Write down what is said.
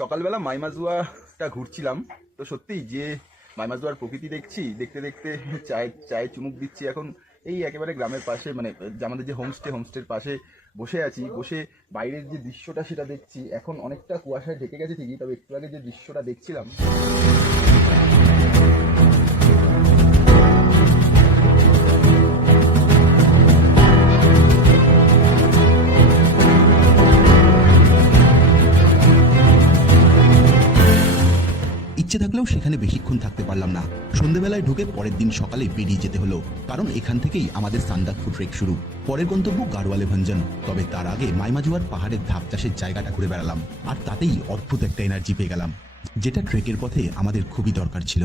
সকালবেলা মাইমাজুয়াটা ঘুরছিলাম, তো সত্যিই যে মাইমাজুয়ার প্রকৃতি দেখছি, দেখতে দেখতে চায়ে চুমুক দিচ্ছি। এখন এই একেবারে গ্রামের পাশে, মানে যে আমাদের যে হোমস্টের পাশে বসে আছি। বসে বাইরের যে দৃশ্যটা সেটা দেখছি। এখন অনেকটা কুয়াশায় ঢেকে গেছে ঠিকই, তবে একটু আগে যে দৃশ্যটা দেখছিলাম, ইচ্ছে থাকলেও সেখানে বেশিক্ষণ থাকতে পারলাম না। সন্ধেবেলায় ঢুকে পরের দিন সকালে বেরিয়ে যেতে হলো, কারণ এখান থেকেই আমাদের সান্দাকফু ট্রেক শুরু। পরের গন্তব্য গাড়োয়ালে ভঞ্জন। তবে তার আগে মাইমাজুয়ার পাহাড়ের ধাপ চাষের জায়গাটা ঘুরে বেড়ালাম, আর তাতেই অদ্ভুত একটা এনার্জি পেয়ে গেলাম, যেটা ট্রেকের পথে আমাদের খুবই দরকার ছিল।